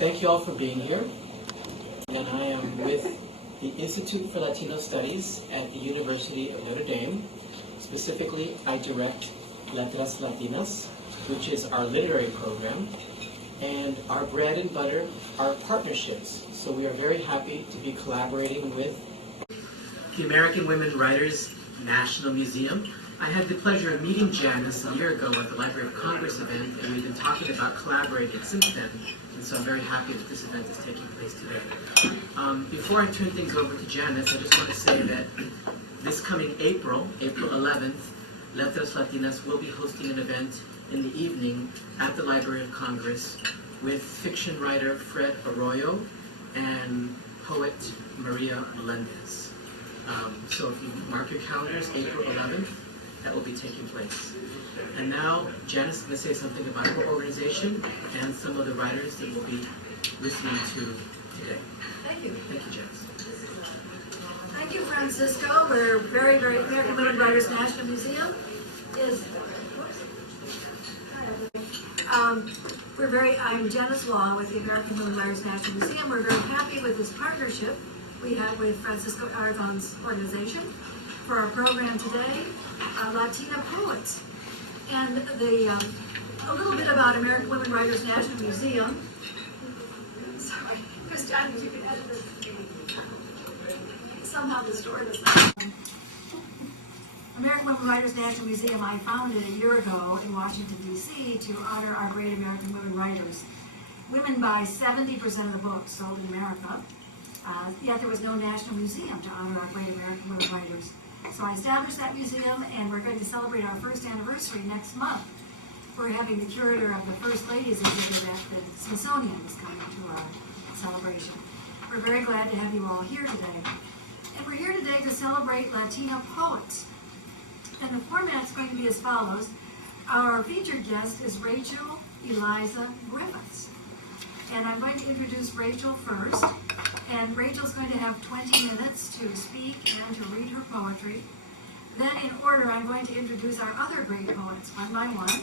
Thank you all for being here. And I am with the Institute for Latino Studies at the University of Notre Dame. Specifically, I direct Letras Latinas, which is our literary program. And our bread and butter are partnerships. So we are very happy to be collaborating with the American Women Writers National Museum. I had the pleasure of meeting Janice a year ago at the Library of Congress event, and we've been talking about collaborating since then. And so I'm very happy that this event is taking place today. Before I turn things over to Janice, I just want to say that this coming April 11th, Letras Latinas will be hosting an event in the evening at the Library of Congress with fiction writer Fred Arroyo and poet Maria Melendez. So if you mark your calendars, April 11th, that will be taking place. And now, Janice is going to say something about her organization and some of the writers that we'll be listening to today. Thank you. Thank you, Janice. Thank you, Francisco. We're very, American Women Writers National Museum is. I'm Janice Law with the American Women Writers National Museum. We're very happy with this partnership we have with Francisco Aragon's organization for our program today, Latina Poets. And a little bit about American Women Writers National Museum. Sorry, Christiane, you can edit this. Somehow the story was not. American Women Writers National Museum I founded a year ago in Washington, D.C. to honor our great American women writers. Women buy 70% of the books sold in America, yet there was no national museum to honor our great American women writers. So I established that museum, and we're going to celebrate our first anniversary next month. We're having the curator of the First Ladies exhibit at the Smithsonian is coming to our celebration. We're very glad to have you all here today. And we're here today to celebrate Latino poets. And the format's going to be as follows. Our featured guest is Rachel Eliza Griffiths. And I'm going to introduce Rachel first. And Rachel's going to have 20 minutes to speak and to read her poetry. Then in order, I'm going to introduce our other great poets one by one,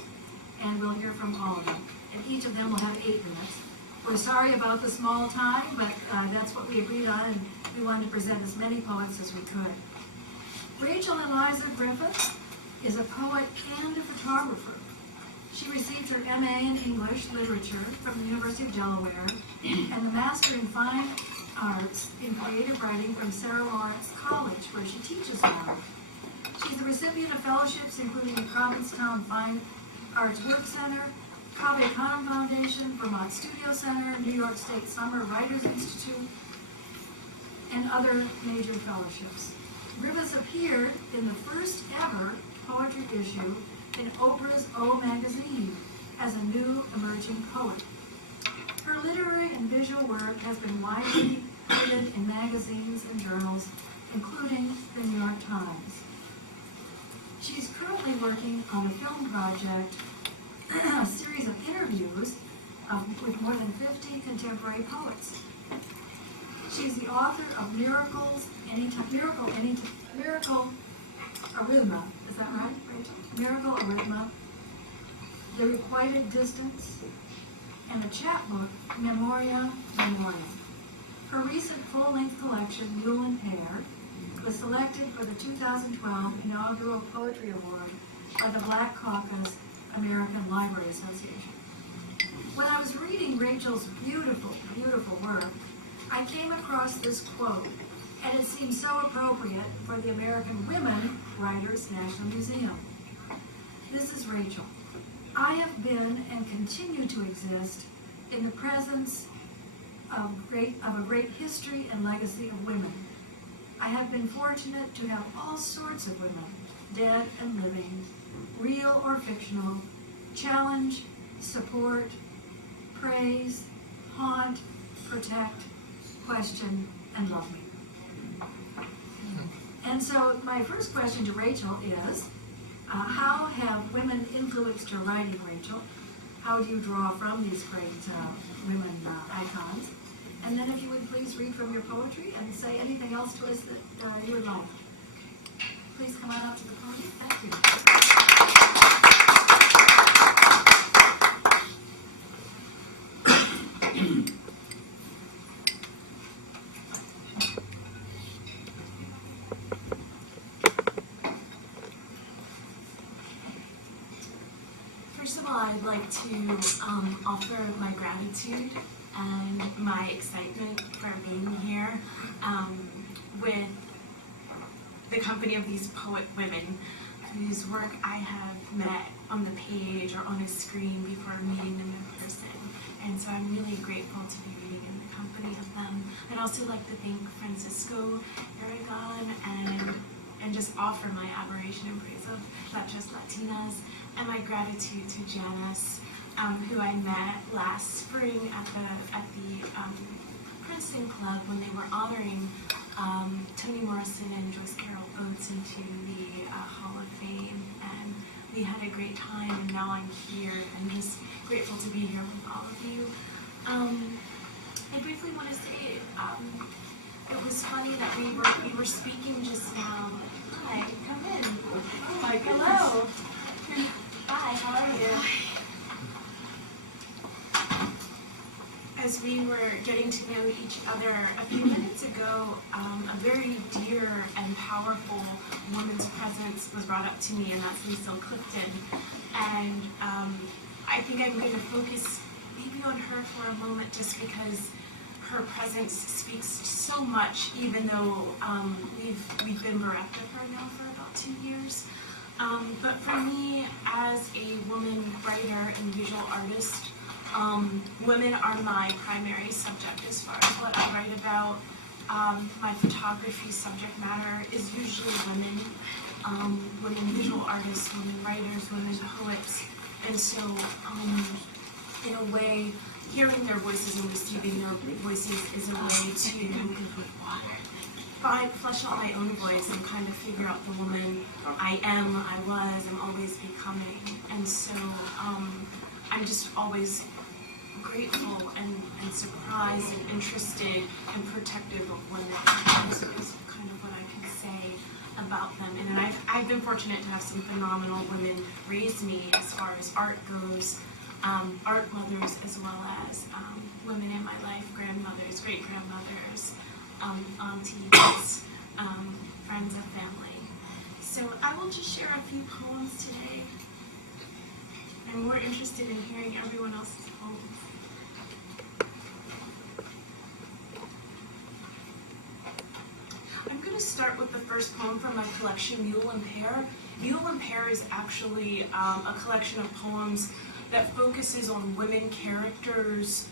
and we'll hear from all of them. And each of them will have 8 minutes. We're sorry about the small time, but that's what we agreed on, and we wanted to present as many poets as we could. Rachel Eliza Griffiths is a poet and a photographer. She received her MA in English Literature from the University of Delaware and the Master in Fine Arts in Creative Writing from Sarah Lawrence College, where she teaches now. She's the recipient of fellowships including the Provincetown Fine Arts Work Center, Cave Canem Foundation, Vermont Studio Center, New York State Summer Writers Institute, and other major fellowships. Griffiths appeared in the first ever poetry issue in Oprah's O magazine as a new emerging poet. Her literary and visual work has been widely cited in magazines and journals, including the New York Times. She's currently working on a film project, a series of interviews with more than 50 contemporary poets. She's the author of Miracle Arrhythma. Is that right, Rachel? Miracle Arrhythma, The Requited Distance, and the chapbook Memoria Memoria. Her recent full-length collection, Mule and Pear, was selected for the 2012 inaugural Poetry Award by the Black Caucus American Library Association. When I was reading Rachel's beautiful, beautiful work, I came across this quote, and it seemed so appropriate for the American Women Writers National Museum. This is Rachel. I have been and continue to exist in the presence of a great history and legacy of women. I have been fortunate to have all sorts of women, dead and living, real or fictional, challenge, support, praise, haunt, protect, question, and love me. And so my first question to Rachel is, how have women influenced your writing, Rachel? How do you draw from these great women icons? And then if you would please read from your poetry and say anything else to us that you would like. Please come on up to the podium. Thank you. I'd like to offer my gratitude and my excitement for being here with the company of these poet women whose work I have met on the page or on a screen before meeting them in person. And so I'm really grateful to be reading in the company of them. I'd also like to thank Francisco Aragon and just offer my admiration and praise of not just Latinas, and my gratitude to Janice, who I met last spring at the Princeton Club when they were honoring Toni Morrison and Joyce Carol Oates into the Hall of Fame, and we had a great time, and now I'm here and just grateful to be here with all of you. I briefly want to say it was funny that we were speaking just now. Hi, come in. Oh my goodness. Hello. Hi, how are you? As we were getting to know each other a few minutes ago, a very dear and powerful woman's presence was brought up to me, and that's Lucille Clifton. And I think I'm going to focus maybe on her for a moment, just because her presence speaks so much, even though we've been bereft of her now for about 2 years. But for me, as a woman writer and visual artist, women are my primary subject as far as what I write about. My photography subject matter is usually women, women visual artists, women writers, women poets, and so in a way, hearing their voices and receiving their voices is a way to flesh out my own voice and kind of figure out the woman I am, I was, I'm always becoming. And so I'm just always grateful and surprised and interested and protective of women. This is kind of what I can say about them. And then I've been fortunate to have some phenomenal women raise me as far as art goes. Art mothers, as well as women in my life, grandmothers, great-grandmothers, aunties, friends of family. So I will just share a few poems today. I'm more interested in hearing everyone else's poems. I'm going to start with the first poem from my collection, Mule and Pear. Mule and Pear is actually a collection of poems that focuses on women characters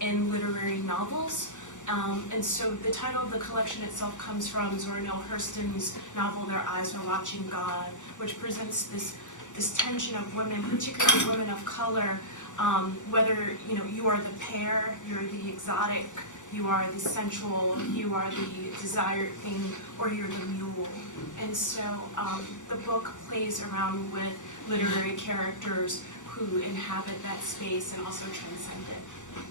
in literary novels. And so the title of the collection itself comes from Zora Neale Hurston's novel, Their Eyes Are Watching God, which presents this tension of women, particularly women of color, whether you are the pear, you're the exotic, you are the sensual, you are the desired thing, or you're the mule. And so the book plays around with literary characters who inhabit that space and also transcend it.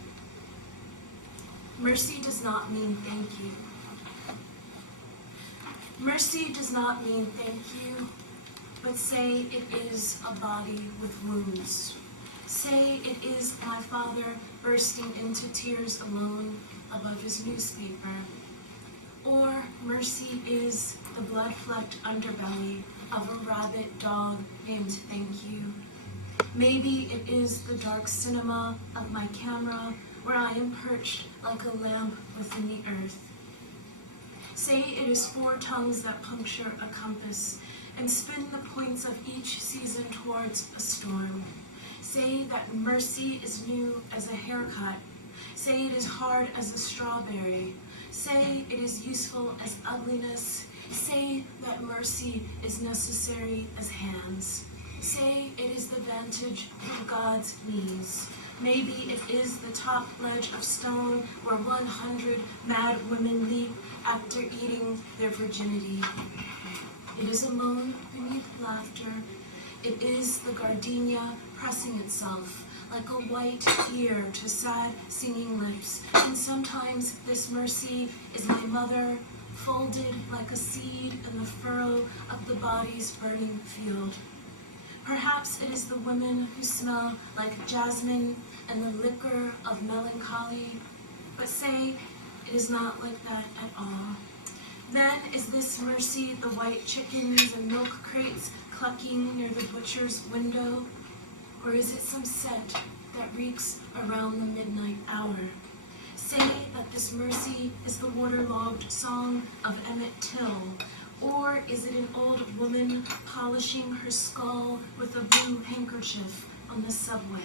Mercy does not mean thank you. Mercy does not mean thank you, but say it is a body with wounds. Say it is my father bursting into tears alone above his newspaper. Or mercy is the blood-flecked underbelly of a rabid dog named Thank You. Maybe it is the dark cinema of my camera where I am perched like a lamp within the earth. Say it is 4 tongues that puncture a compass and spin the points of each season towards a storm. Say that mercy is new as a haircut. Say it is hard as a strawberry. Say it is useful as ugliness. Say that mercy is necessary as hands. Say it is the vantage from God's knees. Maybe it is the top ledge of stone where 100 mad women leap after eating their virginity. It is a moan beneath laughter. It is the gardenia pressing itself like a white ear to sad singing lips. And sometimes this mercy is my mother, folded like a seed in the furrow of the body's burning field. Perhaps it is the women who smell like jasmine and the liquor of melancholy, but say it is not like that at all. Then is this mercy the white chickens and milk crates clucking near the butcher's window? Or is it some scent that reeks around the midnight hour? Say that this mercy is the waterlogged song of Emmett Till, or is it an old woman polishing her skull with a blue handkerchief on the subway?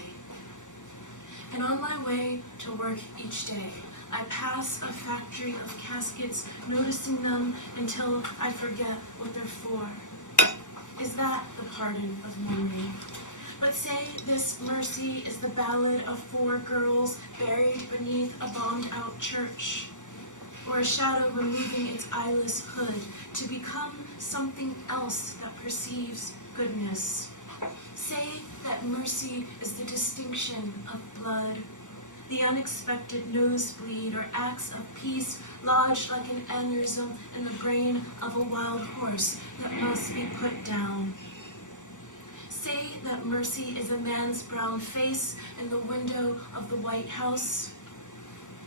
And on my way to work each day, I pass a factory of caskets, noticing them until I forget what they're for. Is that the pardon of memory? But say this mercy is the ballad of 4 girls buried beneath a bombed-out church, or a shadow removing its eyeless hood to become something else that perceives goodness. Say that mercy is the distinction of blood, the unexpected nosebleed or acts of peace lodged like an aneurysm in the brain of a wild horse that must be put down. Say that mercy is a man's brown face in the window of the White House.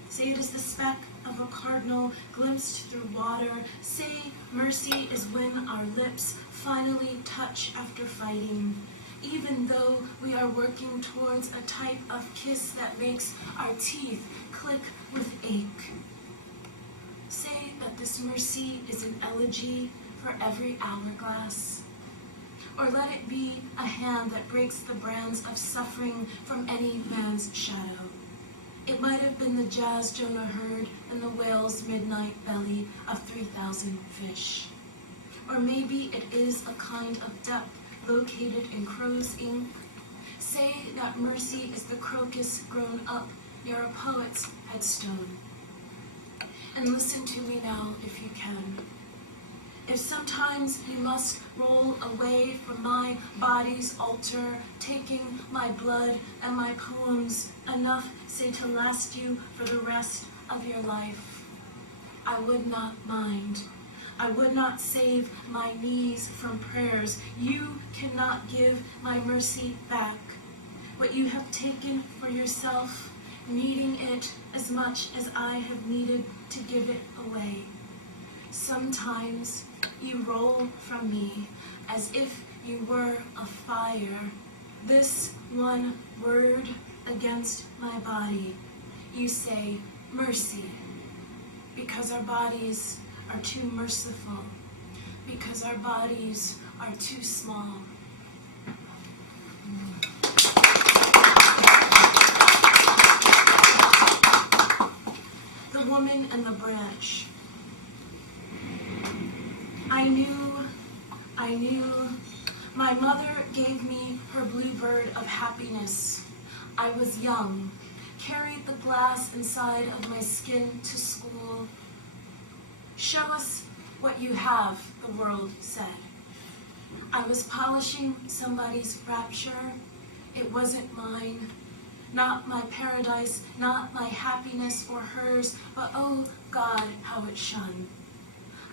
Say it is the speck of a cardinal glimpsed through water. Say mercy is when our lips finally touch after fighting, even though we are working towards a type of kiss that makes our teeth click with ache. Say that this mercy is an elegy for every hourglass. Or let it be a hand that breaks the brands of suffering from any man's shadow. It might have been the jazz Jonah heard in the whale's midnight belly of 3,000 fish. Or maybe it is a kind of depth located in crow's ink. Say that mercy is the crocus grown up near a poet's headstone. And listen to me now if you can. If sometimes you must roll away from my body's altar, taking my blood and my poems, enough, say, to last you for the rest of your life, I would not mind. I would not save my knees from prayers. You cannot give my mercy back. What you have taken for yourself, needing it as much as I have needed to give it away. Sometimes you roll from me as if you were a fire. This one word against my body, you say mercy, because our bodies are too merciful, because our bodies are too small. The woman and the branch. I knew, my mother gave me her bluebird of happiness. I was young, carried the glass inside of my skin to school. Show us what you have, the world said. I was polishing somebody's rapture. It wasn't mine, not my paradise, not my happiness or hers, but oh God, how it shone.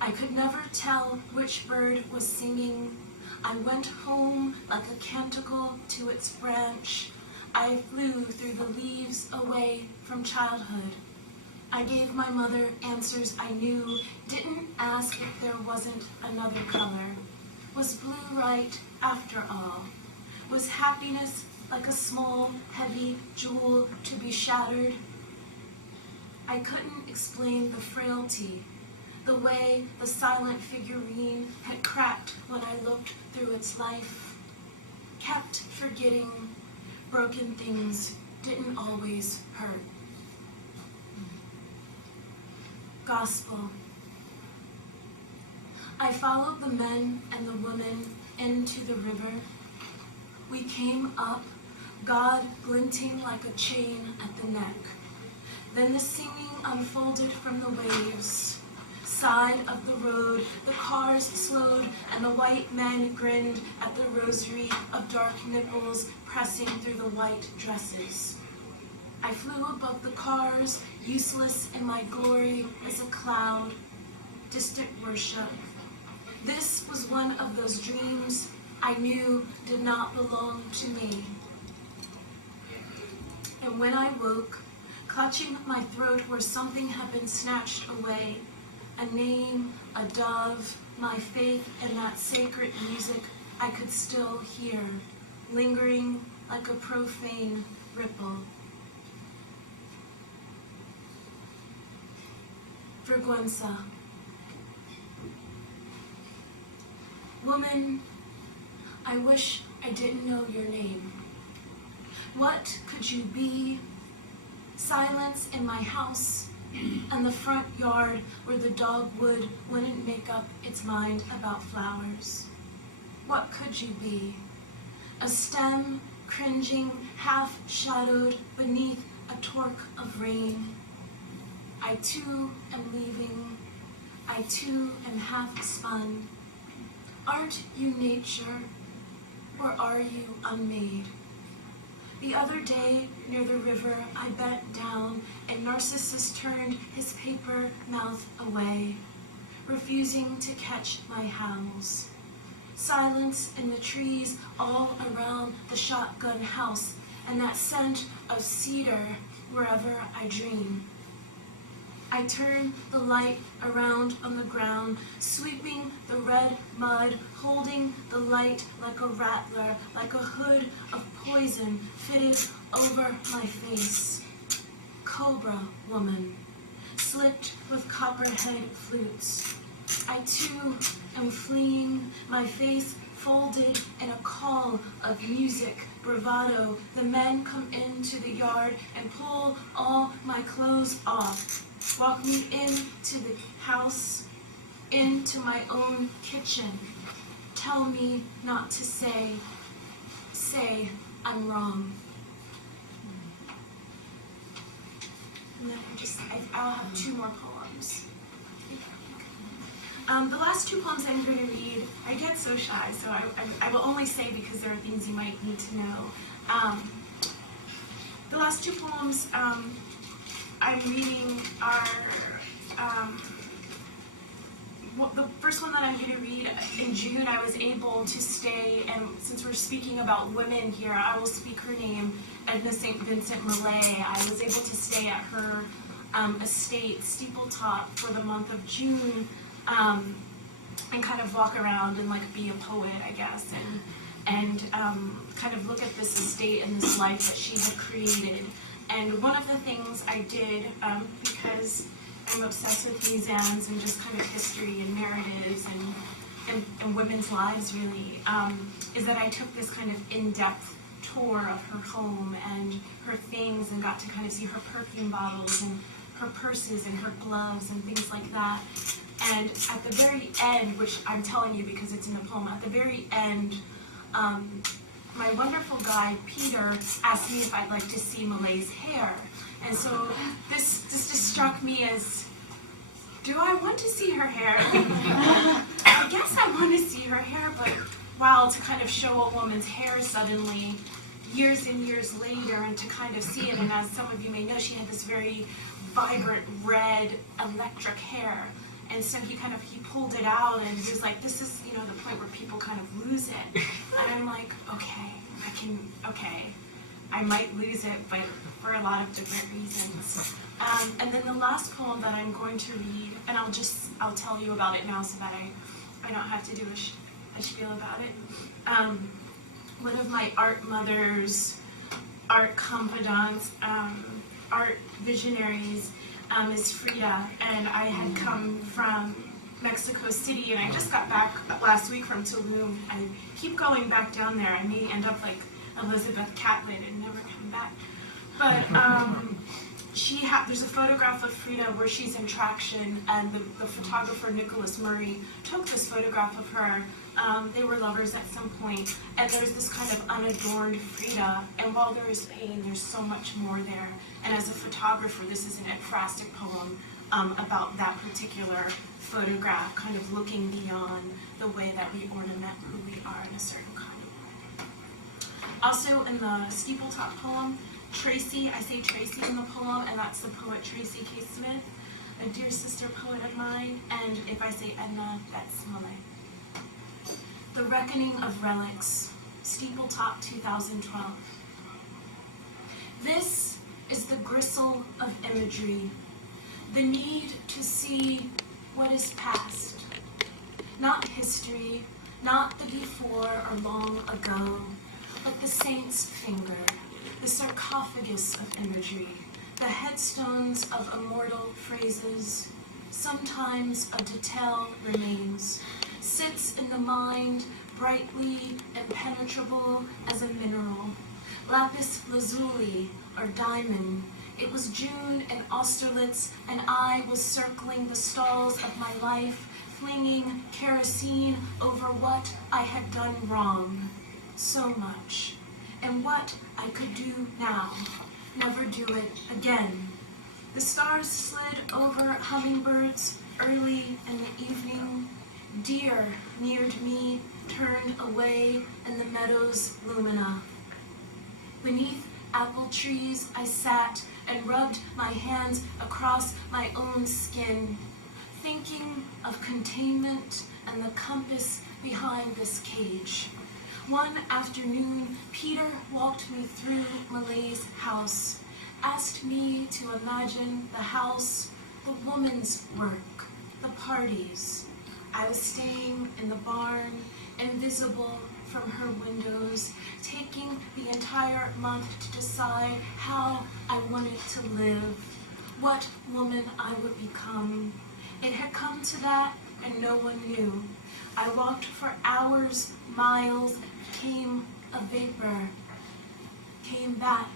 I could never tell which bird was singing. I went home like a canticle to its branch. I flew through the leaves away from childhood. I gave my mother answers I knew, didn't ask if there wasn't another color. Was blue right after all? Was happiness like a small, heavy jewel to be shattered? I couldn't explain the frailty, the way the silent figurine had cracked when I looked through its life. Kept forgetting broken things didn't always hurt. Gospel. I followed the men and the women into the river. We came up, God glinting like a chain at the neck. Then the singing unfolded from the waves. Side of the road, the cars slowed, and the white men grinned at the rosary of dark nipples pressing through the white dresses. I flew above the cars, useless in my glory as a cloud, distant worship. This was one of those dreams I knew did not belong to me. And when I woke, clutching my throat where something had been snatched away, a name, a dove, my faith in that sacred music I could still hear, lingering like a profane ripple. Vergüenza. Woman, I wish I didn't know your name. What could you be? Silence in my house and the front yard where the dogwood wouldn't make up its mind about flowers. What could you be? A stem cringing, half shadowed beneath a torque of rain. I too am leaving. I too am half spun. Aren't you nature, or are you unmade? The other day, near the river, I bent down, and Narcissus turned his paper mouth away, refusing to catch my howls. Silence in the trees all around the shotgun house, and that scent of cedar wherever I dream. I turn the light around on the ground, sweeping the red mud, holding the light like a rattler, like a hood of poison fitted over my face. Cobra woman, slicked with copperhead flutes. I too am fleeing, my face folded in a call of music, bravado. The men come into the yard and pull all my clothes off. Walk me into the house, into my own kitchen. Tell me not to say I'm wrong. And then I'll have two more poems. The last two poems I'm going to read, I get so shy, so I will only say because there are things you might need to know. The last two poems I'm reading are, the first one that I'm going to read, in June I was able to stay, and since we're speaking about women here, I will speak her name, Edna St. Vincent Millay. I was able to stay at her estate, Steepletop, for the month of June, and kind of walk around and like be a poet, I guess, and kind of look at this estate and this life that she had created. And one of the things I did, because I'm obsessed with museums and just kind of history and narratives and women's lives really, is that I took this kind of in-depth tour of her home and her things, and got to kind of see her perfume bottles and her purses and her gloves and things like that. And at the very end, which I'm telling you because it's in the poem, at the very end, my wonderful guide, Peter, asked me if I'd like to see Millay's hair. And so this just struck me as, do I want to see her hair? I guess I want to see her hair, but wow, to kind of show a woman's hair suddenly, years and years later, and to kind of see it, and as some of you may know, she had this very vibrant red electric hair. And so he pulled it out, and he was like, this is, the point where people kind of lose it. And I'm like, okay, I might lose it, but for a lot of different reasons. And then the last poem that I'm going to read, and I'll tell you about it now so that I don't have to do a spiel about it. One of my art mothers, art confidants, art visionaries, is Frida, and I had come from Mexico City, and I just got back last week from Tulum. I keep going back down there. I may end up like Elizabeth Catlin and never come back. But there's a photograph of Frida where she's in traction, and the photographer Nicholas Murray took this photograph of her. They were lovers at some point, and there's this kind of unadorned Frida, and while there is pain, there's so much more there. And as a photographer, this is an ekphrastic poem about that particular photograph, kind of looking beyond the way that we ornament who we are in a certain kind of way. Also in the Steepletop poem, Tracy, I say Tracy in the poem, and that's the poet Tracy K. Smith, a dear sister poet of mine, and if I say Edna, that's Millay. The Reckoning of Relics, Steepletop 2012. This is the gristle of imagery, the need to see what is past, not history, not the before or long ago, like the saint's finger, the sarcophagus of imagery, the headstones of immortal phrases. Sometimes a detail remains, sits in the mind, brightly impenetrable as a mineral. Lapis lazuli, or diamond. It was June in Austerlitz, and I was circling the stalls of my life, flinging kerosene over what I had done wrong. So much. And what I could do now. Never do it again. The stars slid over hummingbirds early in the evening. Deer neared me, turned away in the meadow's lumina. Beneath apple trees I sat and rubbed my hands across my own skin, thinking of containment and the compass behind this cage. One afternoon, Peter walked me through Malay's house, asked me to imagine the house, the woman's work, the parties. I was staying in the barn, invisible from her windows, taking the entire month to decide how I wanted to live, what woman I would become. It had come to that, and no one knew. I walked for hours, miles, became a vapor, came back,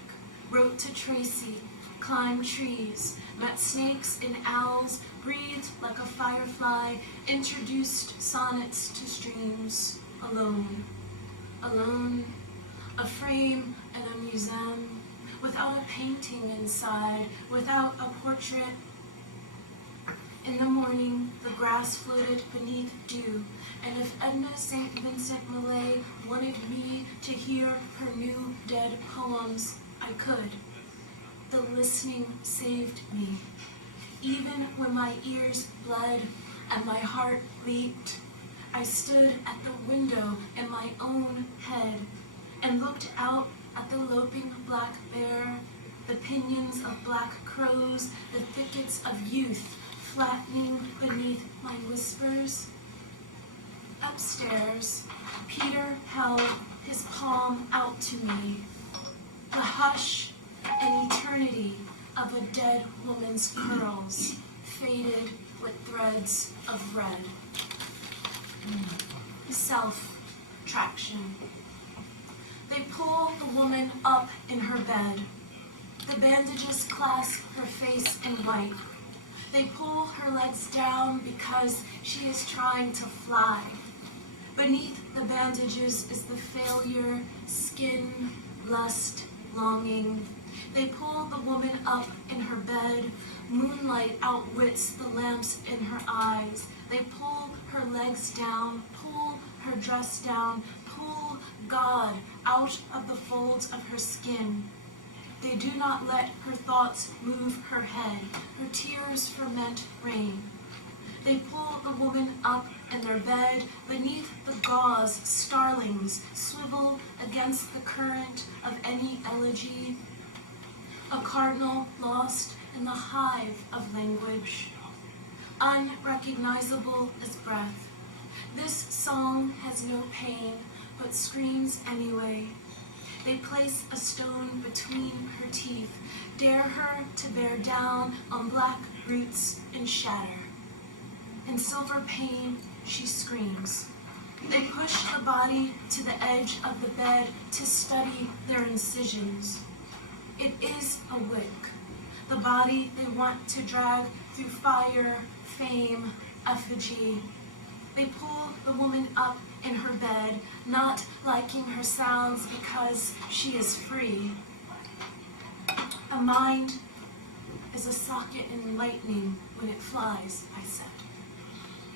wrote to Tracy, climbed trees, met snakes and owls, breathed like a firefly, introduced sonnets to streams, alone. Alone, a frame and a museum, without a painting inside, without a portrait. In the morning, the grass floated beneath dew, and if Edna St. Vincent Millay wanted me to hear her new dead poems, I could. The listening saved me. Even when my ears bled and my heart leaped, I stood at the window in my own head and looked out at the loping black bear, the pinions of black crows, the thickets of youth flattening beneath my whispers. Upstairs, Peter held his palm out to me, the hush and eternity of a dead woman's curls, faded with threads of red. Self-traction. They pull the woman up in her bed. The bandages clasp her face in white. They pull her legs down because she is trying to fly. Beneath the bandages is the failure, skin, lust, longing. They pull the woman up in her bed. Moonlight outwits the lamps in her eyes. They pull her legs down, pull her dress down, pull God out of the folds of her skin. They do not let her thoughts move her head. Her tears ferment rain. They pull the woman up in their bed. Beneath the gauze, starlings swivel against the current of any elegy. A cardinal lost in the hive of language, unrecognizable as breath. This song has no pain, but screams anyway. They place a stone between her teeth, dare her to bear down on black roots and shatter. In silver pain, she screams. They push her body to the edge of the bed to study their incisions. It is a wick, the body they want to drag through fire, fame, effigy. They pull the woman up in her bed, not liking her sounds because she is free. A mind is a socket in lightning when it flies, I said.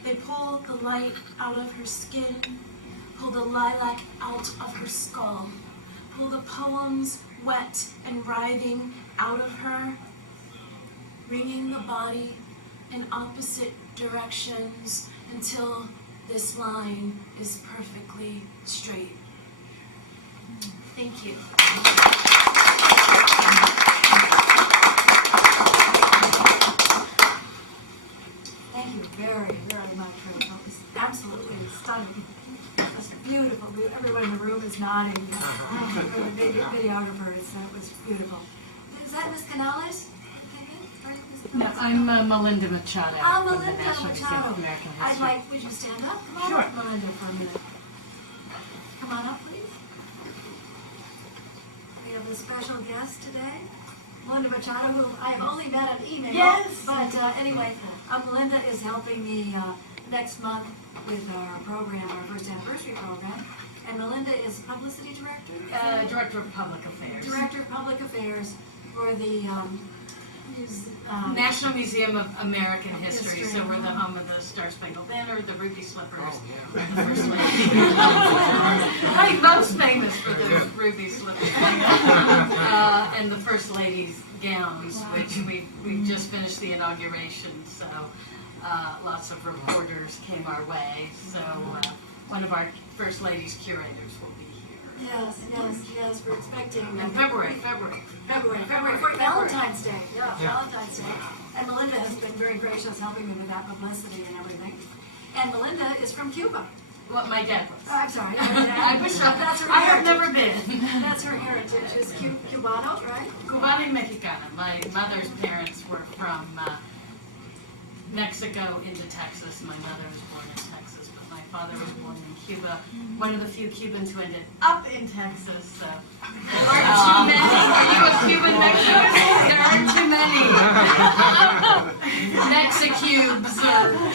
They pull the light out of her skin, pull the lilac out of her skull, pull the poems wet and writhing out of her, wringing the body in opposite directions until this line is perfectly straight. Thank you. Thank you very, very much, Rachel. It's absolutely stunning. It's beautiful. Everyone in the room is Perez nodding. Videographer, that was beautiful. Is that Ms. Canales? No, I'm Melinda Machado from the Melinda National Museum Machado. of American I'd History. like, would you stand up? Come on Sure. up, Melinda, for a minute. Come on up, please. We have a special guest today, Melinda Machado, who I've only met on email. Yes. But anyway, Melinda is helping me next month with our program, our first anniversary program. And Melinda is publicity director? Director of Public Affairs. Director of Public Affairs for the National Museum of American History. So we're the home of the Star Spangled Banner, the Ruby Slippers, and the First Lady. I'm most famous for the Ruby Slippers and the First Lady's gowns, which we just finished the inauguration. So lots of reporters came our way. So one of our First Lady's curators will be here. Yes, we're expecting. In February, For Valentine's Day. Yeah, Valentine's Day. And Melinda has been very gracious helping me with that publicity and everything. And Melinda is from Cuba. What my dad was. Oh, I'm sorry. I wish That's her I have heritage. never been. That's her heritage. Is Cubano, right? Cubana y Mexicana. My mother's parents were from Mexico into Texas. My mother was born in Texas, but my father was born in Cuba. One of the few Cubans who ended up in Texas. So there aren't too many. Are you a Cuban Mexican? There aren't too many. Mexicubes,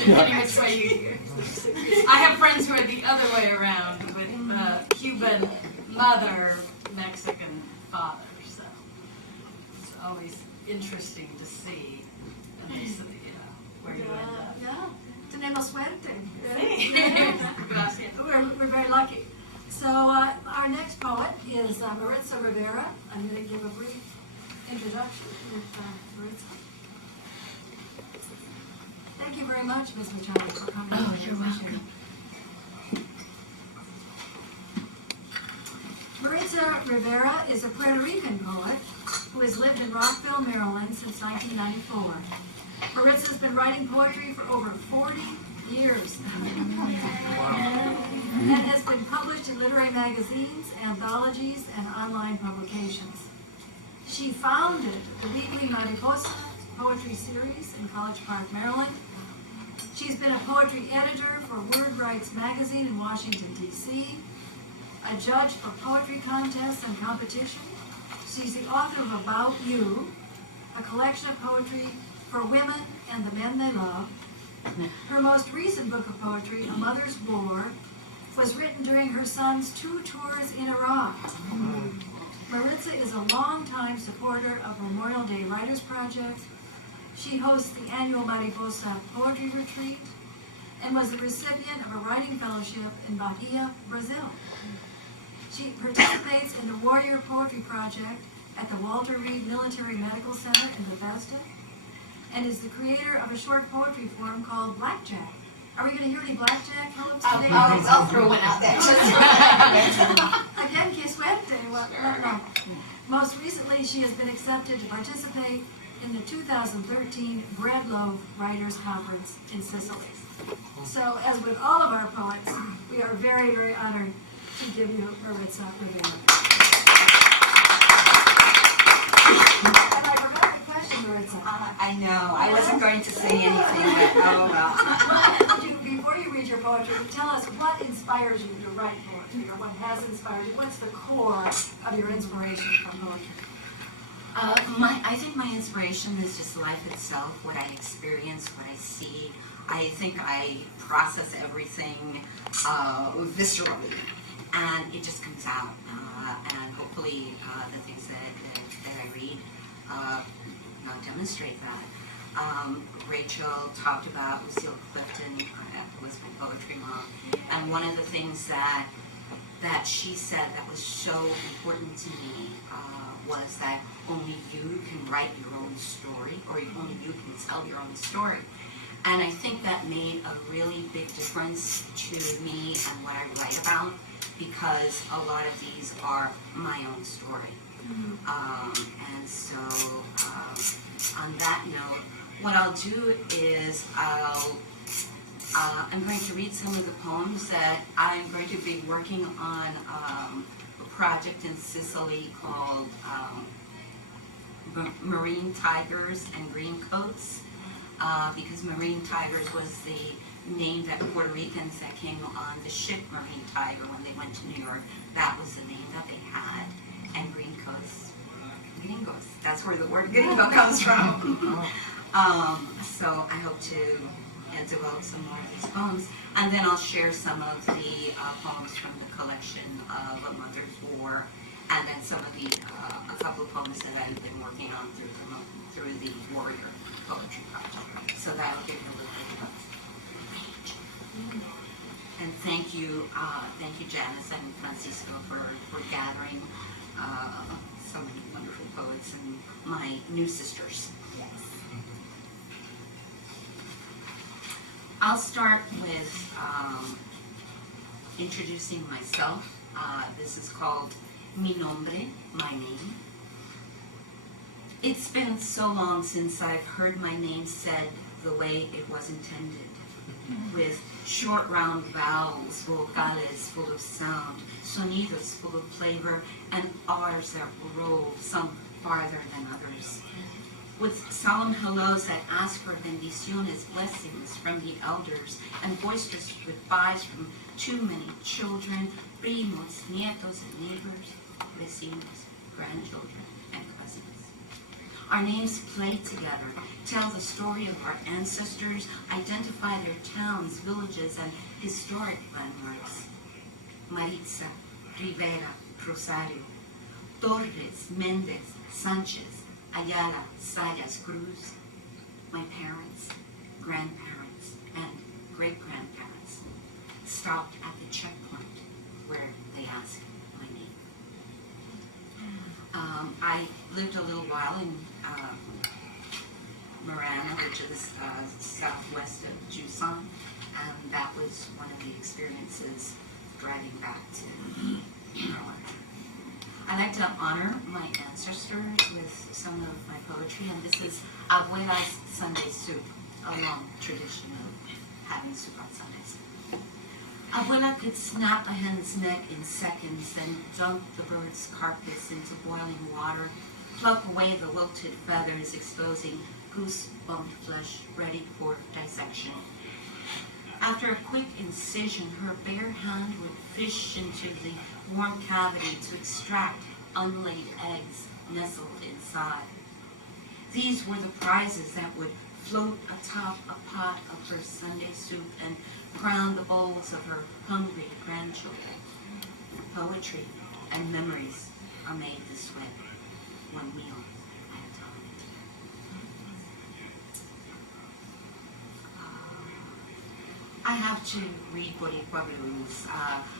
depending which way you. I have friends who are the other way around with Cuban mother, Mexican father. So it's always interesting to see. And they say, where you end up. Yeah. Tenemos suerte. Gracias. We're very lucky. So our next poet is Maritza Rivera. I'm going to give a brief introduction with Maritza. Thank you very much, Ms. Machado, for coming. Oh, you're welcome. Maritza Rivera is a Puerto Rican poet who has lived in Rockville, Maryland since 1994. Maritza's been writing poetry for over 40 years and has been published in literary magazines, anthologies, and online publications. She founded the weekly Mariposa poetry series in College Park, Maryland. She's been a poetry editor for Word Rights magazine in Washington, D.C., a judge for poetry contests and competition. She's the author of About You, a collection of poetry for women and the men they love. Her most recent book of poetry, A Mother's War, was written during her son's 2 tours in Iraq. Maritza is a longtime supporter of Memorial Day Writers Project. She hosts the annual Mariposa Poetry Retreat and was the recipient of a writing fellowship in Bahia, Brazil. She participates in the Warrior Poetry Project at the Walter Reed Military Medical Center in Bethesda, and is the creator of a short poetry form called Blackjack. Are we going to hear any Blackjack poems today? I'll throw one out there. Again, que suerte. Well, no. Most recently, she has been accepted to participate in the 2013 Breadloaf Writers Conference in Sicily. So, as with all of our poets, we are very, very honored to give you Maritza Rivera. I know. I wasn't going to say anything, but oh well. Before you read your poetry, tell us what inspires you to write poetry, or what has inspired you. What's the core of your inspiration from poetry? I think my inspiration is just life itself, what I experience, what I see. I think I process everything viscerally, and it just comes out. And hopefully the things that I read demonstrate that. Rachel talked about Lucille Clifton at Lisbon Poetry Month, and one of the things that she said that was so important to me was that only you can write your own story, or only you can tell your own story. And I think that made a really big difference to me and what I write about, because a lot of these are my own story. And so on that note, what I'll do is I'll I'm going to read some of the poems that I'm going to be working on a project in Sicily called Marine Tigers and Green Coats, because Marine Tigers was the name that Puerto Ricans that came on the ship Marine Tiger when they went to New York, that was the name that they had. And Green Coats, gringos, that's where the word gringo comes from. So I hope to develop some more of these poems, and then I'll share some of the poems from the collection of A Mother's War, and then some of the a couple of poems that I've been working on through the Warrior Poetry Project. So that'll give you a little bit of. And thank you, Janice and Francisco for gathering so many wonderful poets and my new sisters. Yes. I'll start with introducing myself. This is called Mi Nombre, my name. It's been so long since I've heard my name said the way it was intended, with short round vowels, vocales full of sound, sonidos full of flavor, and R's that roll, some farther than others. With solemn hellos that ask for bendiciones, blessings from the elders, and boisterous goodbyes from too many children, primos, nietos, and neighbors, vecinos, grandchildren, and cousins. Our names play together, tell the story of our ancestors, identify their towns, villages, and historic landmarks. Maritza, Rivera, Rosario, Torres, Mendez, Sanchez, Ayala, Sayas, Cruz, my parents, grandparents, and great-grandparents stopped at the checkpoint where they asked my name. I lived a little while in Marana, which is southwest of Tucson, and that was one of the experiences driving back to Maryland. I like to honor my ancestors with some of my poetry, and this is Abuela's Sunday soup, a long tradition of having soup on Sundays. Abuela could snap a hen's neck in seconds, then dunk the bird's carcass into boiling water, pluck away the wilted feathers, exposing goose-bumped flesh ready for dissection. After a quick incision, her bare hand would fish into the warm cavity to extract unlaid eggs nestled inside. These were the prizes that would float atop a pot of her Sunday soup and crown the bowls of her hungry grandchildren. Poetry and memories are made this way, one meal at a time. I have to read Boricua Blues.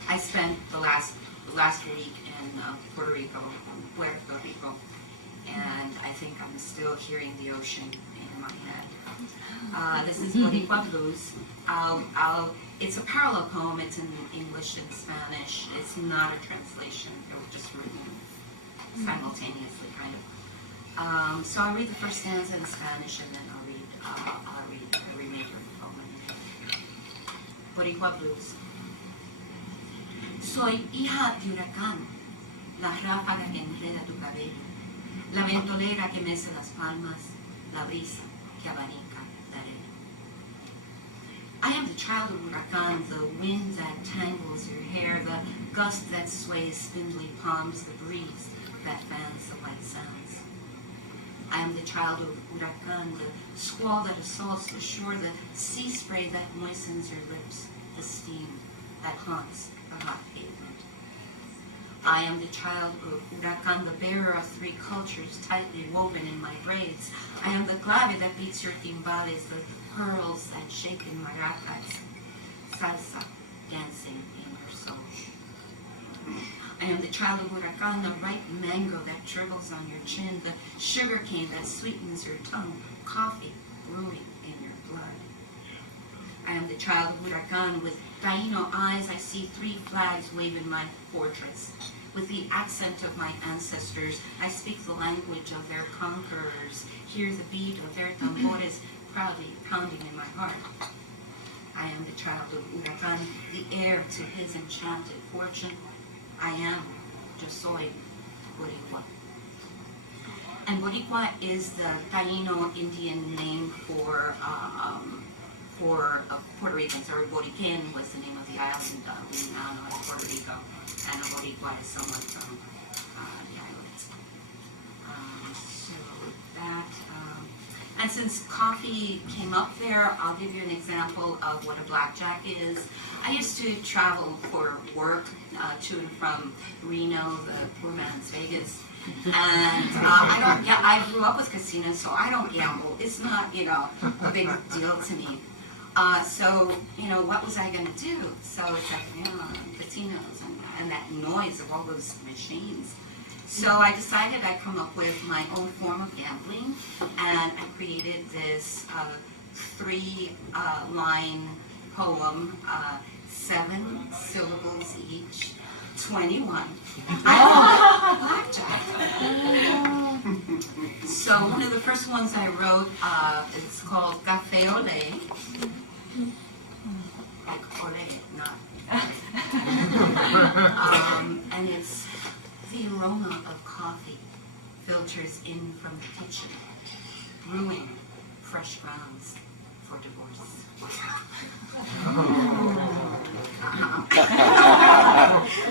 I spent the last week in Puerto Rico, and I think I'm still hearing the ocean in my head. This is Boricua Blues. It's a parallel poem. It's in English and Spanish. It's not a translation. They were just written simultaneously, kind of. So I'll read the first stanza in Spanish, and then I'll read the remainder of the poem. Boricua Blues. Soy hija de huracán, la ráfaga que enreda tu cabello, la ventolera que mece las palmas, la brisa que abanica la arena. I am the child of huracán, the wind that tangles your hair, the gust that sways spindly palms, the breeze that fans the white sands. I am the child of huracán, the squall that assaults the shore, the sea spray that moistens your lips, the steam that haunts the hot pavement. I am the child of huracán, the bearer of three cultures tightly woven in my braids. I am the clave that beats your timbales, the pearls that shake in maracas, salsa dancing in your soul. I am the child of huracán, the ripe mango that dribbles on your chin, the sugar cane that sweetens your tongue, coffee brewing in your blood. I am the child of huracán, with Taino eyes I see three flags wave in my fortress. With the accent of my ancestors, I speak the language of their conquerors, hear the beat of their tambores proudly pounding in my heart. I am the child of Huracan, the heir to his enchanted fortune. I am, yo soy, Boricua. And Boricua is the Taino Indian name for Puerto Ricans, or Borican was the name of the island we now know as Puerto Rico, and a Boricua is someone from the islands. So that, and since coffee came up there, I'll give you an example of what a blackjack is. I used to travel for work to and from Reno, the poor man's Vegas. And I grew up with casinos, so I don't gamble. It's not, a big deal to me. So, what was I going to do? So it's like, casinos and that noise of all those machines. So I decided I'd come up with my own form of gambling, and I created this 3-line poem, 7 syllables each, 21. I love blackjack. So one of the first ones I wrote, it's called Café Olé. Like Olé, not. And it's the aroma of coffee filters in from the kitchen, brewing fresh grounds for divorce.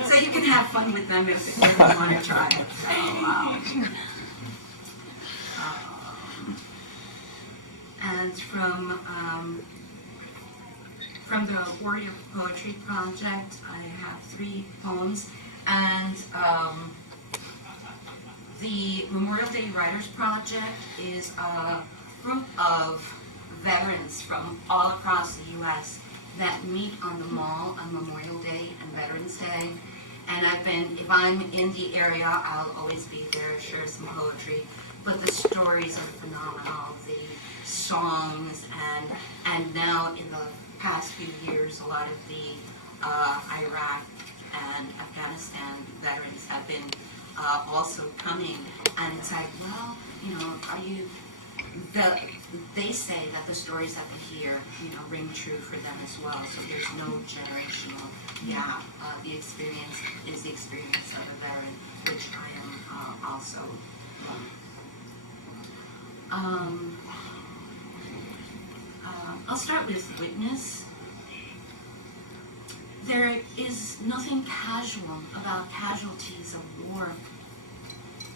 So you can have fun with them if you want to try it. And from the Warrior Poetry Project, I have 3 poems, and the Memorial Day Writers Project is a group of veterans from all across the U.S. that meet on the mall on Memorial Day and Veterans Day. And if I'm in the area, I'll always be there, share some poetry. But the stories are phenomenal, the songs, and now in the past few years, a lot of the Iraq and Afghanistan veterans have been also coming. And it's like, well, they say that the stories that they hear, ring true for them as well. So there's no generational gap. The experience is the experience of a veteran, which I am also one. I'll start with witness. There is nothing casual about casualties of war.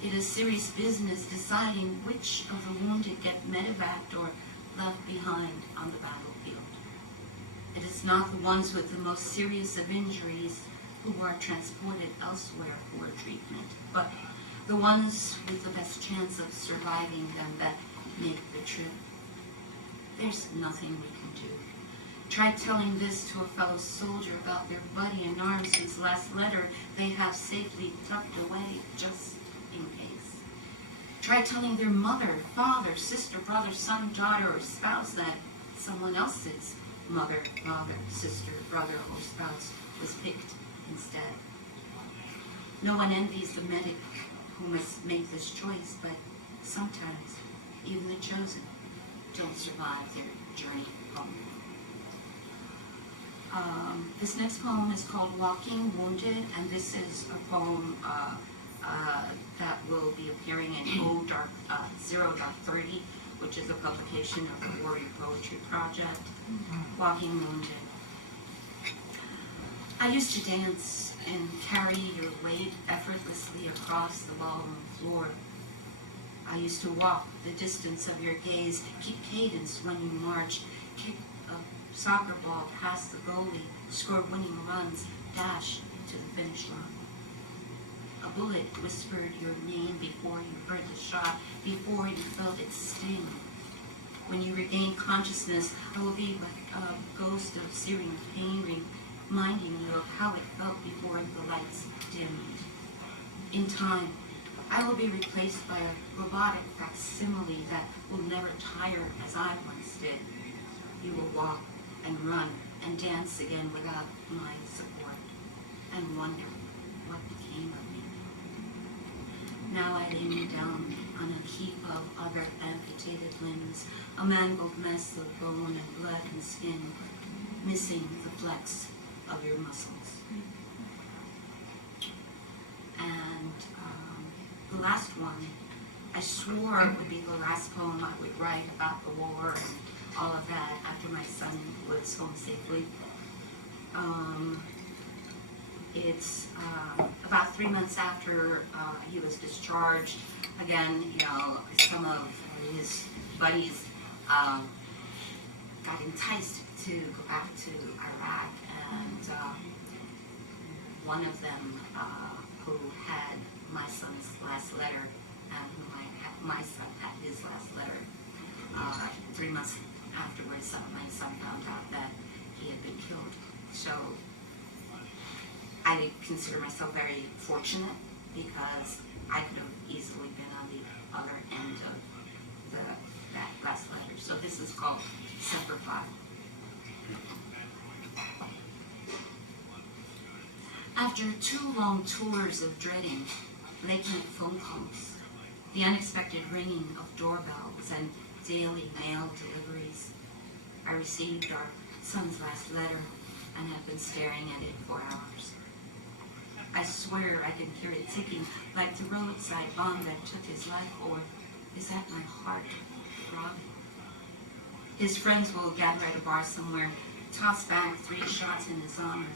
It is serious business deciding which of the wounded get medevaced or left behind on the battlefield. It is not the ones with the most serious of injuries who are transported elsewhere for treatment, but the ones with the best chance of surviving them that make the trip. There's nothing we can do. Try telling this to a fellow soldier about their buddy in arms whose last letter they have safely tucked away just in case. Try telling their mother, father, sister, brother, son, daughter, or spouse that someone else's mother, father, sister, brother, or spouse was picked instead. No one envies the medic who must make this choice, but sometimes even the chosen don't survive their journey home. This next poem is called Walking Wounded, and this is a poem that will be appearing in O.0.30, which is a publication of the Warrior Poetry Project. Walking Wounded. I used to dance and carry your weight effortlessly across the ballroom floor. I used to walk the distance of your gaze, keep cadence when you march, kick a soccer ball past the goalie, score winning runs, dash to the finish line. A bullet whispered your name before you heard the shot, before you felt its sting. When you regain consciousness, I will be like a ghost of searing pain, reminding you of how it felt before the lights dimmed. In time, I will be replaced by a robotic facsimile that will never tire as I once did. You will walk and run and dance again without my support, and wonder what became of me. Now I lay me down on a heap of other amputated limbs, a mangled mess of bone and blood and skin. missing the flex of your muscles. And the last one, I swore it would be the last poem I would write about the war and all of that after my son was home safely. It's about 3 months after he was discharged. Again, some of his buddies got enticed to go back to Iraq, and one of them who had my son's last letter, and my son had his last letter. 3 months afterwards, my son found out that he had been killed. So I consider myself very fortunate because I could have easily been on the other end of that last letter. So this is called Semper Fi. After 2 long tours of dreading late-night phone calls, the unexpected ringing of doorbells and daily mail deliveries, I received our son's last letter and have been staring at it for hours. I swear I can hear it ticking like the roadside bomb that took his life, or is that my heart throbbing? His friends will gather at a bar somewhere, toss back 3 shots in his honor,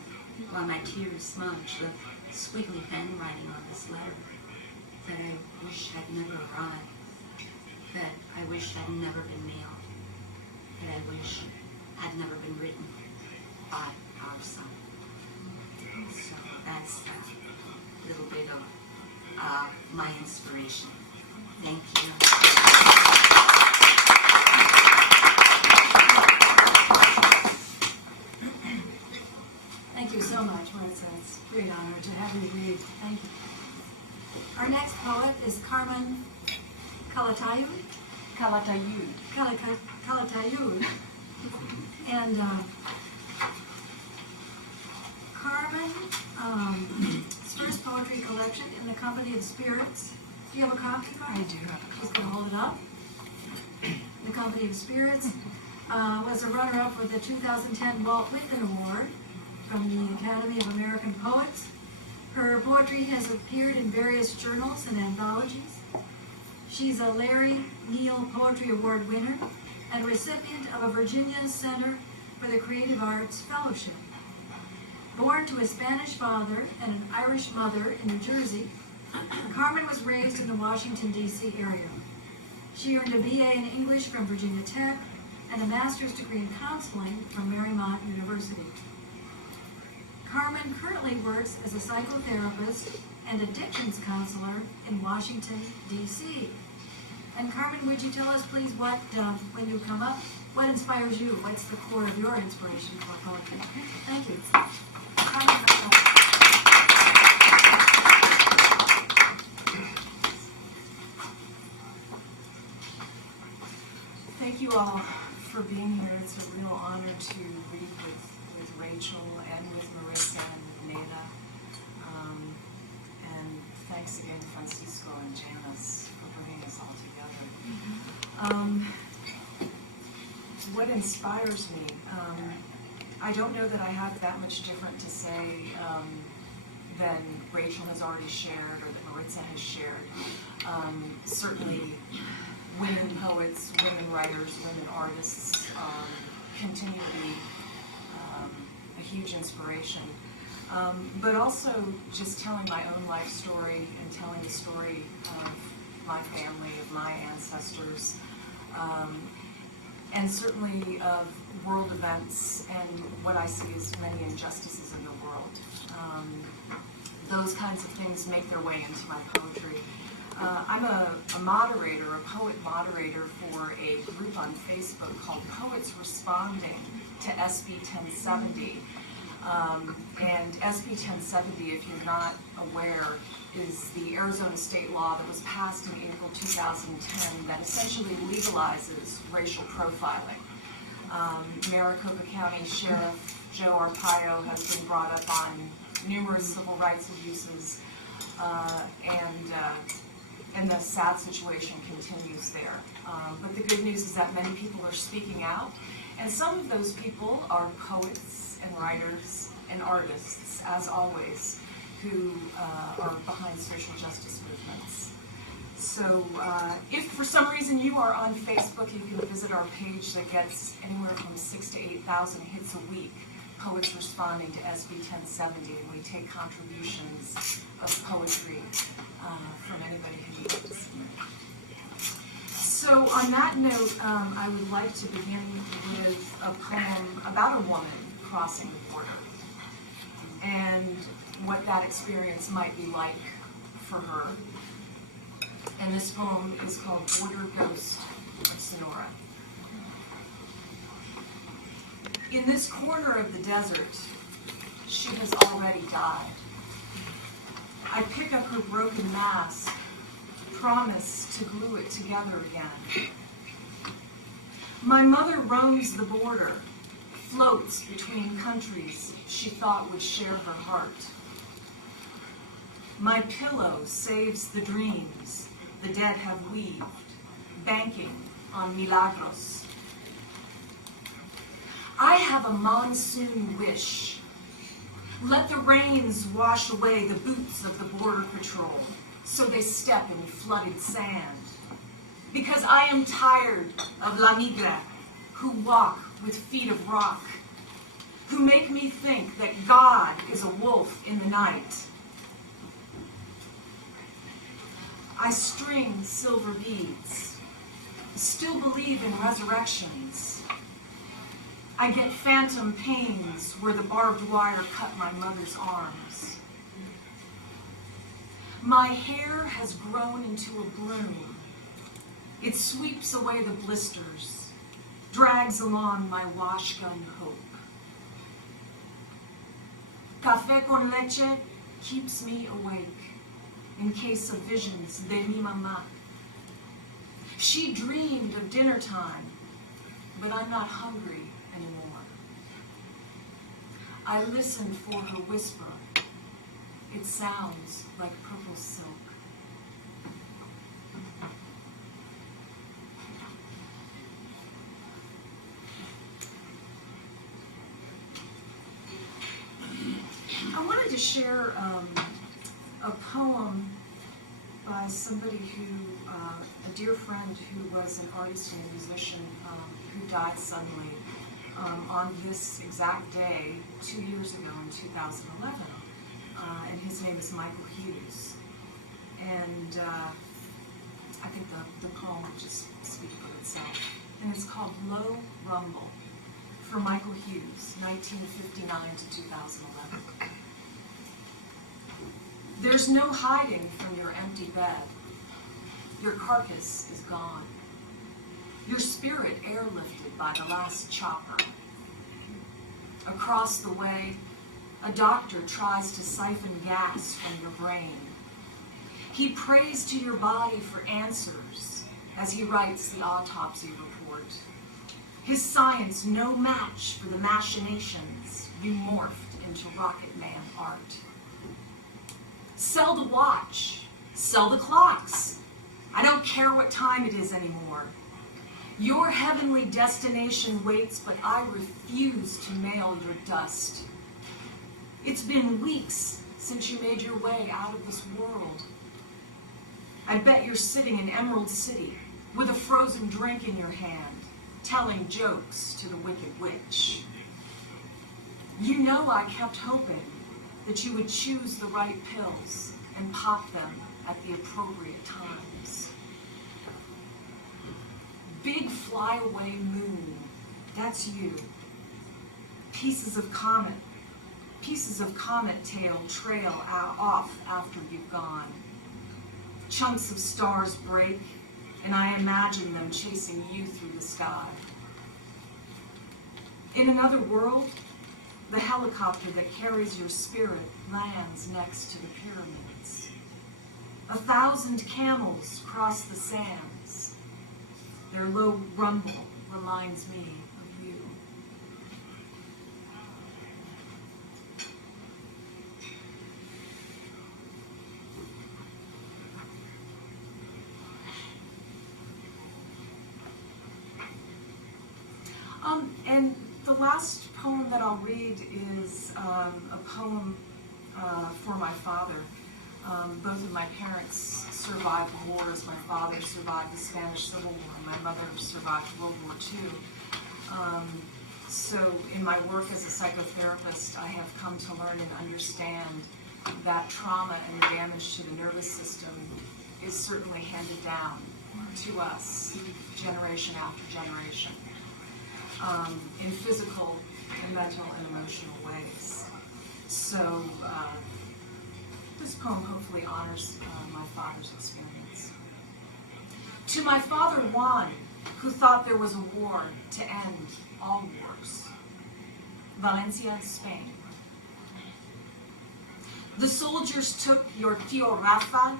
while my tears smudge the squiggly handwriting on this letter that I wish had never arrived, that I wish had never been mailed, that I wish had never been written by our son. So that's a little bit of my inspiration. Thank you. Thank you so much, Maritza. It's a great honor to have you read. Thank you. Our next poet is Carmen Calatayud. Calatayud. And Carmen's first poetry collection, In the Company of Spirits. Do you have a copy, Carmen? I do have a copy. She's going to hold it up. In the Company of Spirits was a runner-up for the 2010 Walt Whitman Award from the Academy of American Poets. Her poetry has appeared in various journals and anthologies. She's a Larry Neal Poetry Award winner and recipient of a Virginia Center for the Creative Arts Fellowship. Born to a Spanish father and an Irish mother in New Jersey, Carmen was raised in the Washington, D.C. area. She earned a BA in English from Virginia Tech and a master's degree in counseling from Marymount University. Carmen currently works as a psychotherapist and addictions counselor in Washington, D.C. And Carmen, would you tell us, please, what, when you come up, what inspires you? What's the core of your inspiration for poetry? Thank you. Carmen, thank you all for being here. It's a real honor to read with Rachel and with Maritza and Neida. And thanks again, Francisco and Janice, for bringing us all together. What inspires me? I don't know that I have that much different to say than Rachel has already shared or that Maritza has shared. Certainly, women poets, women writers, women artists continue to be a huge inspiration. But also just telling my own life story and telling the story of my family, of my ancestors, and certainly of world events and what I see as many injustices in the world. Those kinds of things make their way into my poetry. I'm a moderator, a poet moderator for a group on Facebook called Poets Responding to SB 1070. And SB 1070, if you're not aware, is the Arizona state law that was passed in April 2010 that essentially legalizes racial profiling. Maricopa County Sheriff Joe Arpaio has been brought up on numerous civil rights abuses, and And the sad situation continues there. But the good news is that many people are speaking out, and some of those people are poets and writers and artists, as always, who are behind social justice movements. So if for some reason you are on Facebook, you can visit our page that gets anywhere from 6,000 to 8,000 hits a week. Poets responding to SB 1070, and we take contributions of poetry from anybody who needs to submit. So on that note, I would like to begin with a poem about a woman crossing the border and what that experience might be like for her. And this poem is called Border Ghost of Sonora. In this corner of the desert, she has already died. I pick up her broken mask, promise to glue it together again. My mother roams the border, floats between countries she thought would share her heart. My pillow saves the dreams the dead have weaved, banking on milagros. I have a monsoon wish. Let the rains wash away the boots of the border patrol, so they step in flooded sand. Because I am tired of la migra, who walk with feet of rock, who make me think that God is a wolf in the night. I string silver beads, still believe in resurrections. I get phantom pains where the barbed wire cut my mother's arms. My hair has grown into a broom. It sweeps away the blisters, drags along my washgun hope. Café con leche keeps me awake in case of visions de mi mamá. She dreamed of dinner time, but I'm not hungry anymore. I listened for her whisper. It sounds like purple silk. I wanted to share a poem by somebody who, a dear friend who was an artist and musician who died suddenly on this exact day 2 years ago in 2011. And his name is Michael Hughes. And I think the poem will just speak for itself. And it's called Low Rumble for Michael Hughes, 1959 to 2011. There's no hiding from your empty bed. Your carcass is gone. Your spirit airlifted by the last chopper. Across the way, a doctor tries to siphon gas from your brain. He prays to your body for answers as he writes the autopsy report. His science no match for the machinations you morphed into Rocket Man art. Sell the watch. Sell the clocks. I don't care what time it is anymore. Your heavenly destination waits, but I refuse to mail your dust. It's been weeks since you made your way out of this world. I bet you're sitting in Emerald City with a frozen drink in your hand, telling jokes to the Wicked Witch. You know I kept hoping that you would choose the right pills and pop them at the appropriate times. Big flyaway moon, that's you. Pieces of comet tail trail off after you've gone. Chunks of stars break, and I imagine them chasing you through the sky. In another world, the helicopter that carries your spirit lands next to the pyramids. 1,000 camels cross the sands. Their low rumble reminds me of you. And the last poem that I'll read is a poem for my father. Both of my parents survived wars. My father survived the Spanish Civil War. My mother survived World War II. So in my work as a psychotherapist, I have come to learn and understand that trauma and the damage to the nervous system is certainly handed down to us generation after generation in physical and mental and emotional ways. So this poem hopefully honors my father's experience. To my father Juan, who thought there was a war to end all wars. Valencia, Spain. The soldiers took your Tío Rafa,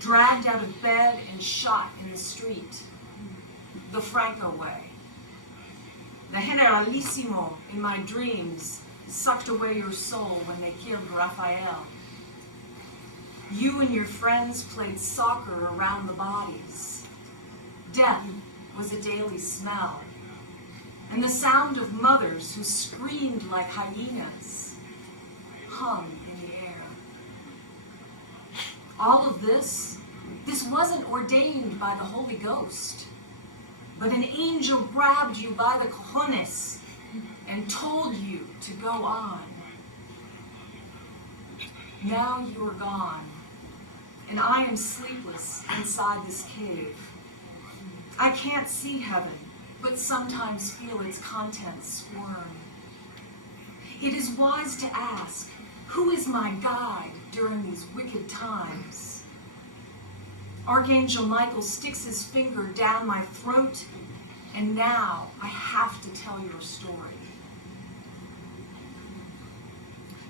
dragged out of bed and shot in the street, the Franco way. The Generalissimo in my dreams sucked away your soul when they killed Rafael. You and your friends played soccer around the bodies. Death was a daily smell, and the sound of mothers who screamed like hyenas hung in the air. All of this wasn't ordained by the Holy Ghost, but an angel grabbed you by the cojones and told you to go on. Now you are gone, and I am sleepless inside this cave. I can't see heaven, but sometimes feel its contents squirm. It is wise to ask, who is my guide during these wicked times? Archangel Michael sticks his finger down my throat, and now I have to tell your story.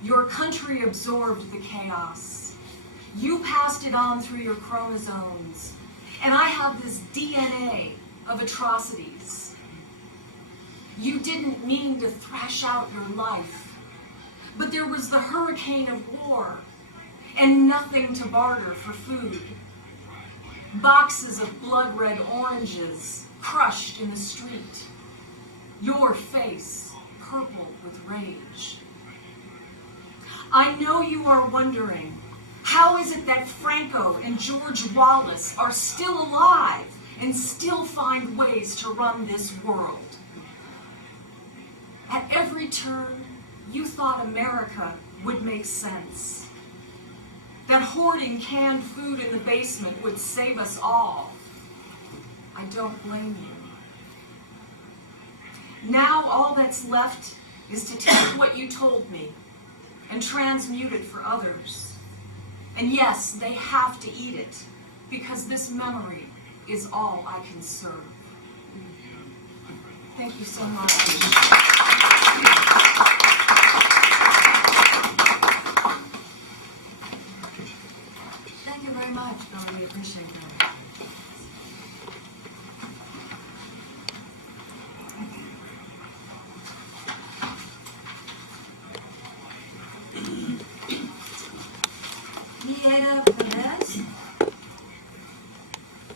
Your country absorbed the chaos. You passed it on through your chromosomes, and I have this DNA of atrocities. You didn't mean to thrash out your life, but there was the hurricane of war, and nothing to barter for food. Boxes of blood-red oranges crushed in the street. Your face purple with rage. I know you are wondering, how is it that Franco and George Wallace are still alive and still find ways to run this world? At every turn, you thought America would make sense. That hoarding canned food in the basement would save us all. I don't blame you. Now all that's left is to take what you told me and transmute it for others. And yes, they have to eat it, because this memory is all I can serve. Thank you so much. Thank you very much, Bill. We appreciate that.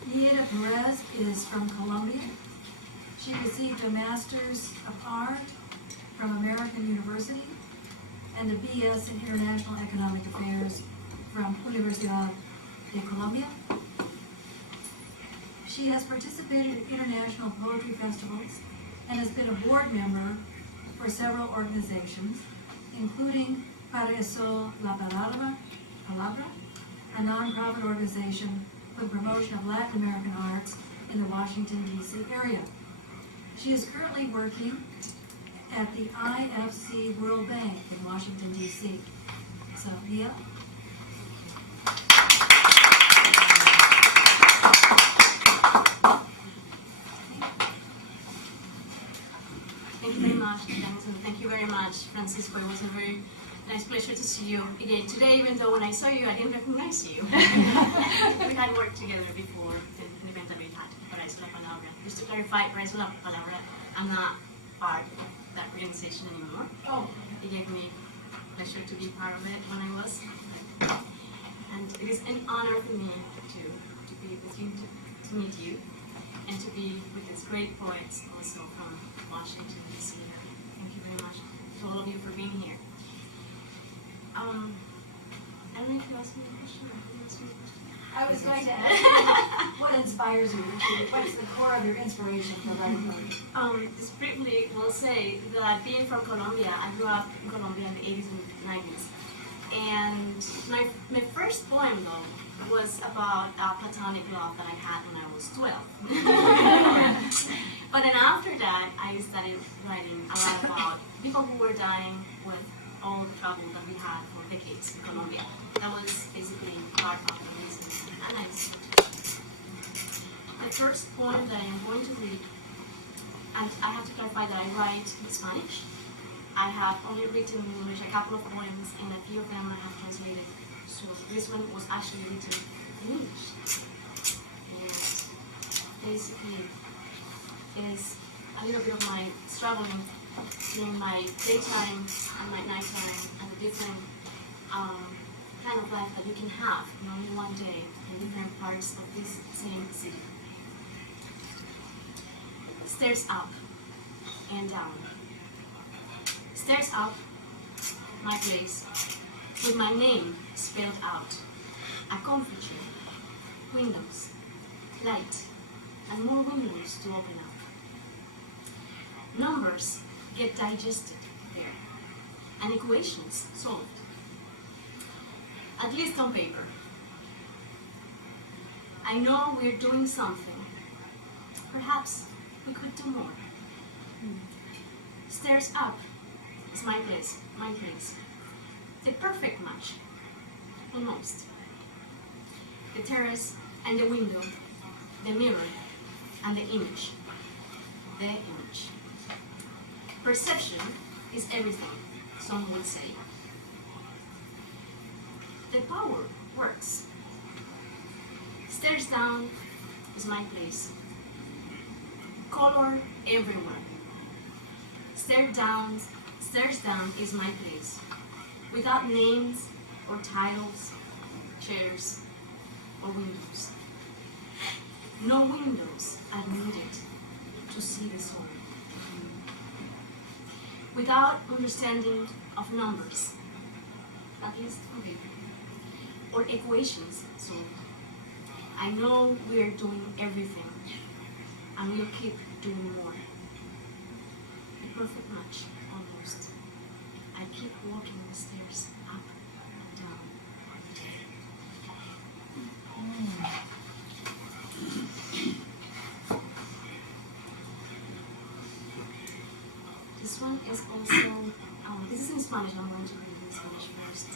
Neida Perez is from Colombia. She received a Master's of Art from American University and a BS in International Economic Affairs from Universidad de Colombia. She has participated in international poetry festivals and has been a board member for several organizations, including Para Eso la Palabra, a nonprofit organization for the promotion of Latin American arts in the Washington, D.C. area. She is currently working at the IFC World Bank in Washington, D.C. So, Nia? Thank you very much, Benson. Thank you very much, Francisco. It was a very nice pleasure to see you again today, even though when I saw you, I didn't recognize you. We had worked together before in an event that we had, Perez la Palabra. Just to clarify, Perez la Palabra, I'm not part of that organization anymore. Oh. It gave me pleasure to be part of it when I was. And it is an honor for me to be with you, to meet you, and to be with these great poets also from Washington, D.C. Thank you very much to all of you for being here. I don't know if you asked me a question or who asked me a question. I was going to ask you, what inspires you? What's the core of your inspiration for writing? Just briefly, will say that being from Colombia, I grew up in Colombia in the 80s and 90s. And my first poem, though, was about a platonic love that I had when I was 12. But then after that, I started writing a lot about people who were dying with all the trouble that we had for decades in Colombia. That was basically part of the reason. And the first poem that I am going to read, and I have to clarify that I write in Spanish. I have only written in English a couple of poems, and a few of them I have translated. So this one was actually written in English. And basically, it is a little bit of my struggling during my daytime and my nighttime, and the different kind of life that you can have in only one day in different parts of this same city. Stairs up and down. Stairs up, my place, with my name spelled out. A comfy chair, windows, light, and more windows to open up. Numbers get digested there, and equations solved. At least on paper. I know we're doing something. Perhaps we could do more. Stairs up is my place, my place. The perfect match, almost. The terrace and the window, the mirror and the image. The image. Perception is everything, some would say. The power works. Stairs down is my place. Color everywhere. Stairs down is my place. Without names or titles, chairs or windows. No windows are needed to see the soul. Without understanding of numbers, at least on paper, or equations solved. I know we are doing everything, and we'll keep doing more. The perfect match, almost. I keep walking the stairs up and down. This one is also, this is in Spanish, I'm going to read in Spanish first.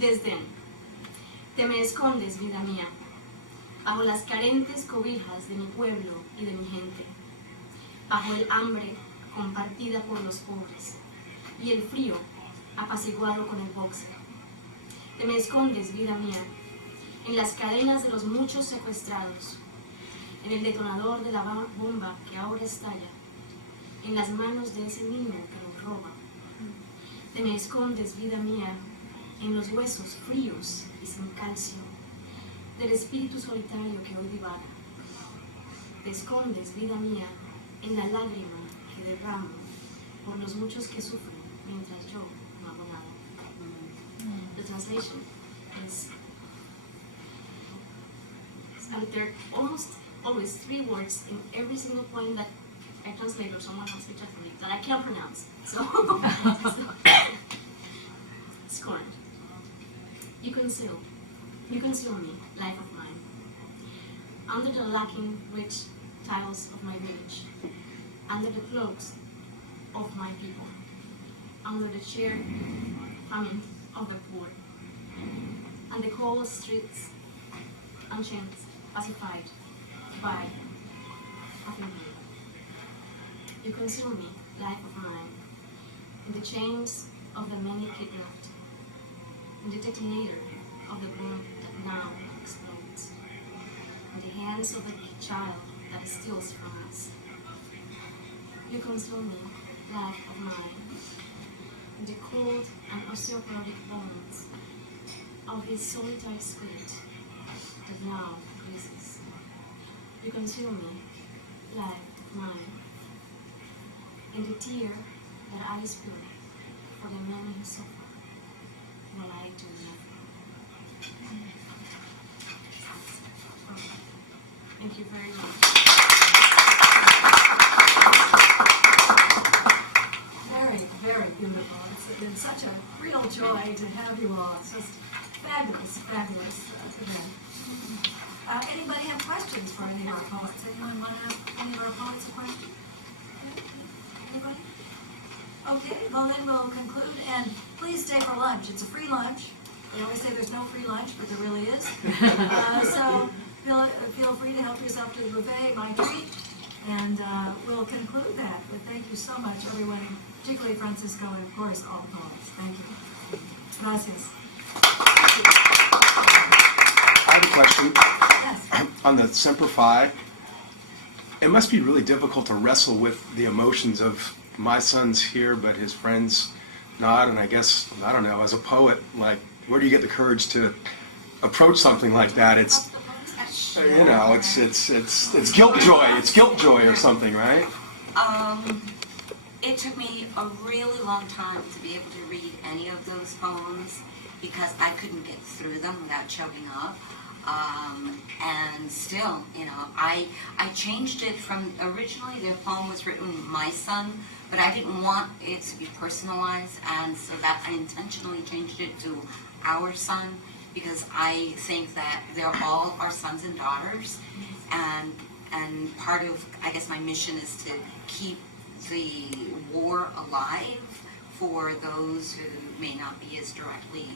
Desdén. Te me escondes, vida mía, bajo las carentes cobijas de mi pueblo y de mi gente, bajo el hambre compartida por los pobres y el frío apaciguado con el boxe. Te me escondes, vida mía, en las cadenas de los muchos secuestrados, en el detonador de la bomba que ahora estalla, en las manos de ese niño que los roba. Te me escondes, vida mía, en los huesos fríos y sin calcio del espíritu solitario que hoy divaga. Te escondes, vida mía, en la lágrima que derramo por los muchos que sufren mientras yo no hago nada. The translation is, there are almost always 3 words in every single point that I translate or someone else will translate that I can't pronounce. So, scorned. You conceal me, life of mine, under the lacking rich titles of my village, under the cloaks of my people, under the sheer famine of the poor, and the cold streets unchained, pacified by nothing here. You conceal me, life of mine, in the chains of the many kidnapped, in the detonator of the bomb that now explodes, in the hands of the child that steals from us. You conceal me, life of mine, in the cold and osteoporotic bones of this solitary spirit that now freezes. You conceal me, life of mine, and the tear that I spill for the men who suffer while I do nothing. Thank you very much. Very, very beautiful. It's been such a real joy to have you all. It's just fabulous, fabulous event. Anybody have questions for any of our poets? Anyone want to ask any of our poets a question? Anybody? Okay, well then we'll conclude, and please stay for lunch. It's a free lunch. They always say there's no free lunch, but there really is. So feel free to help yourself to the buffet, my treat, and we'll conclude that. But thank you so much, everyone, particularly Francisco, and of course all poets. Thank you. Gracias. I have a question. Yes. On the Semper Fi, it must be really difficult to wrestle with the emotions of my son's here, but his friends not. And I guess, I don't know, as a poet, like, where do you get the courage to approach something like that? It's, you know, it's guilt joy. It's guilt joy or something, right? It took me a really long time to be able to read any of those poems because I couldn't get through them without choking up. And still, you know, I changed it from, originally the poem was written my son, but I didn't want it to be personalized, and so that I intentionally changed it to our son, because I think that they're all our sons and daughters, and part of, I guess, my mission is to keep the war alive for those who may not be as directly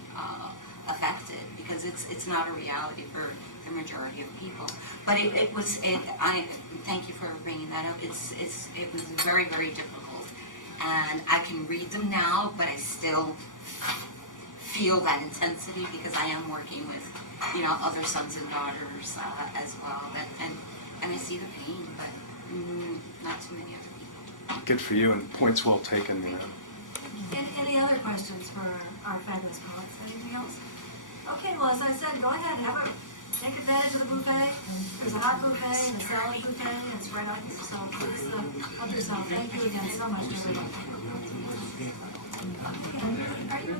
affected, because it's not a reality for the majority of people. But I thank you for bringing that up. It was very, very difficult, and I can read them now, but I still feel that intensity because I am working with, you know, other sons and daughters as well, and I see the pain, but not too many other people. Good for you, and points well taken, you know. Any other questions for our fabulous poets? Anything else? Okay, well, as I said, go ahead, take advantage of the buffet. There's a hot buffet and a salad buffet, and it's right out here, so please help yourself. Thank you again so much, everybody. Are you